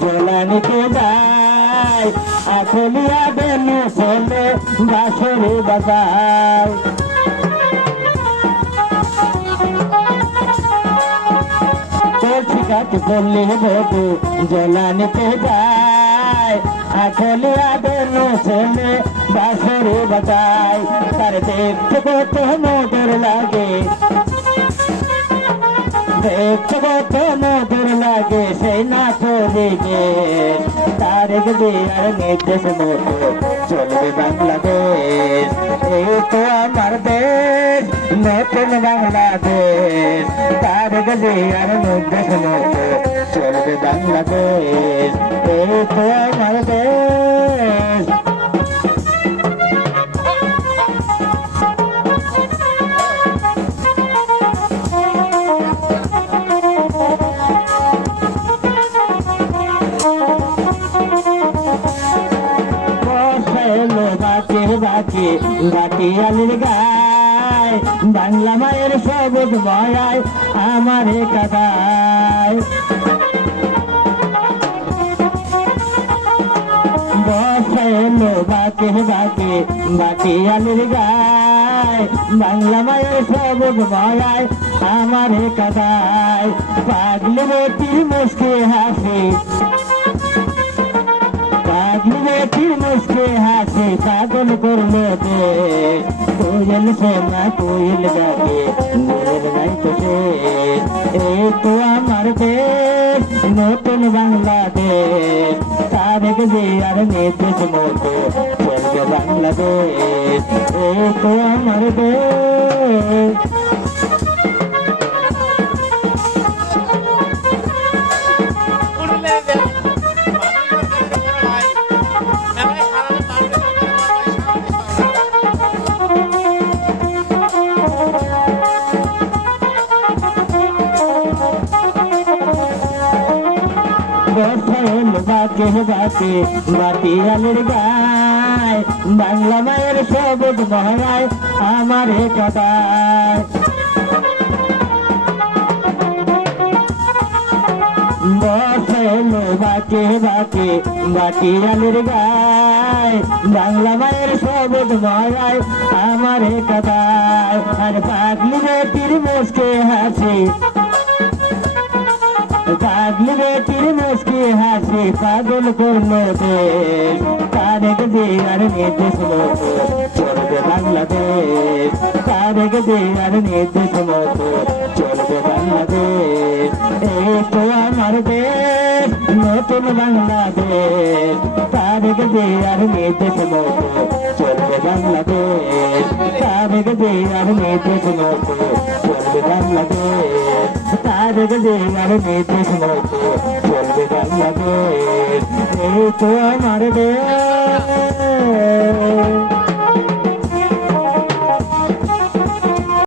জলানিতে যায় আখলিয়া বেনু ছেলে বাঁশরি বাজায় কাছে বললে বধু জলানিতে যায় আখলিয়া বেনু ছেলে বাঁশরি বাজায় তার দেখতে কত মধুর লাগে দেখতে কত মধুর লাগে সেই না চলিবে তার দিয়ার নির্দেশ মতো চলবে বাংলাদেশ এই তো আমার দেশ নতুন বাংলাদেশ তার দিয়ার নির্দেশ মতো চলবে বাংলাদেশ এই তো আমার দেশ বাকি বাকি আলির গায় বাংলা মায়ের সবুজ ভয়ায় আমার কাদায় বসেলো বাকি বাকি বাকি আলির গায় বাংলা মায়ের সবুজ ভয়ায় আমার কাদায় পাগলি বেটির মুস্কি হাসি পাগলি মুস্কে হাসি পাগল করলো দেশ কোয়েল সোনা কোয়েল ডাকে গোয়েল নাই তো শেষ এই তো আমার দেশ নতুন বাংলাদেশ তারেক জিয়ার নির্দেশ মতো চলবে বাংলাদেশ এই তো আমার দেশ বাকি বাকি বাকি আলির গায় বাংলা মায়ের সবুজ মহারায় আমার কাদায় বসেলো বাকি বাকি বাকি আলির গায় বাংলা মায়ের সবুজ মহারায় আমার কাদায় আর পাগলি বেটির মুস্কে হাসি পাগলি বেটির মুস্কি হাসি পাগল করলো দেশ তারেক জিয়ার নির্দেশ মতো চলবে বাংলাদেশ তারেক জিয়ার নির্দেশ মতো চলবে বাংলাদেশ এই তো আমার দেশ নতুন বাংলাদেশ তারেক জিয়ার নির্দেশ মতো চলবে বাংলাদেশ তারেক জিয়ার নির্দেশ মতো চলবে বাংলাদেশ তারেক জিয়ার নির্দেশ মতো চলবে বাংলাদেশ এই তো আমার দেশ।